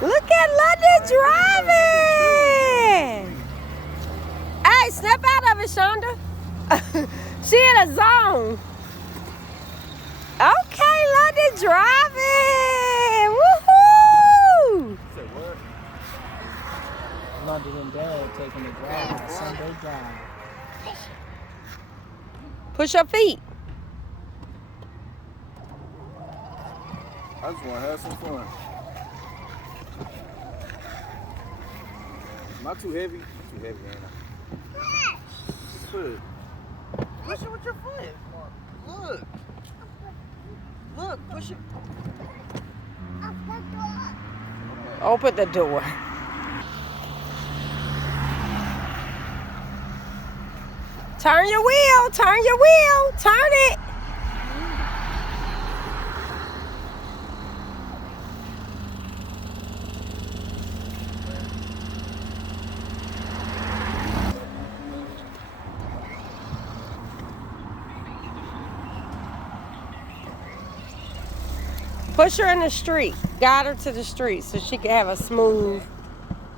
Look at Londyn driving. Hey, snap out of it, Shonda. She in a zone. Okay, Londyn driving. Woohoo! Say what? Londyn and Dad taking a drive, Sunday drive. Push your feet. I just want to have some fun. Am I too heavy? Too heavy, ain't I? Push. Push it with your foot. Look. Look, push it. Open the door. Turn your wheel, turn your wheel, turn it. Push her in the street. Guide her to the street so she can have a smooth,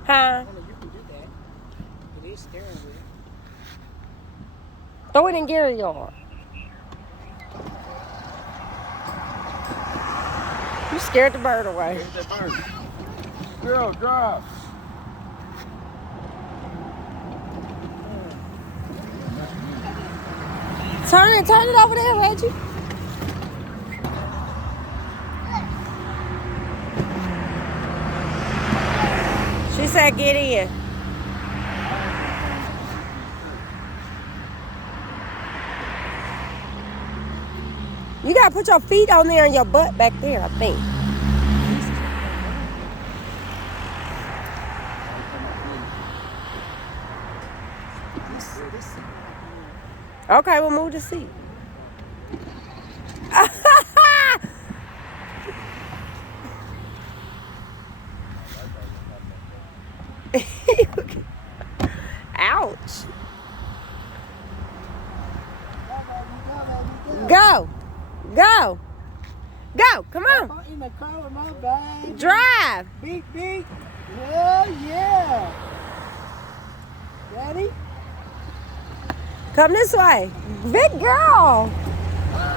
huh? You can do that. It is steering wheel. Throw it in Gary yard. You scared the bird away. Here's that bird. Girl, drive. Turn it over there, Reggie. She said get in. You gotta put your feet on there and your butt back there, I think. Okay, we'll move the seat. Ouch. Go. Go. Go. Come on. In the car with my bag. Drive. Beep, beep. Oh, yeah. Ready? Come this way. Big girl.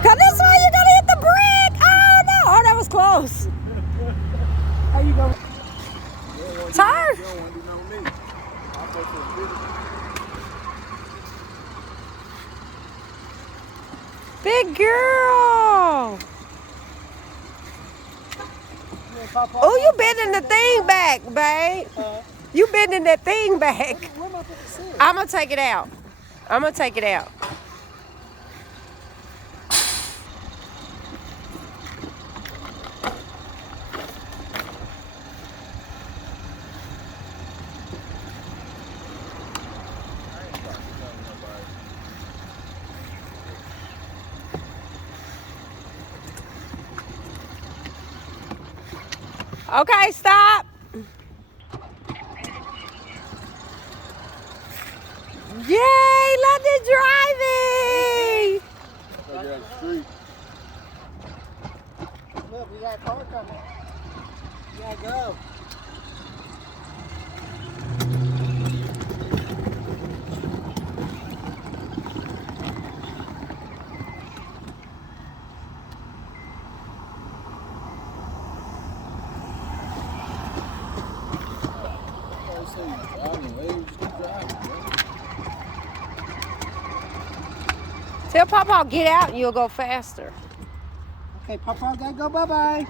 Come this way. You gotta hit the brake. Oh, no. Oh, that was close. How you going? Turn. You don't want to do nothing with me. I'll go for a video. Big girl. Oh, you bending the thing back, babe. You bending that thing back. Where am I supposed to sit? I'm gonna take it out. I'm gonna take it out. Okay, stop. Yay, Londyn driving. Look at the street. Look, we got a car coming. You gotta go. Tell Papa get out and you'll go faster. Okay, Papa, gotta go bye-bye.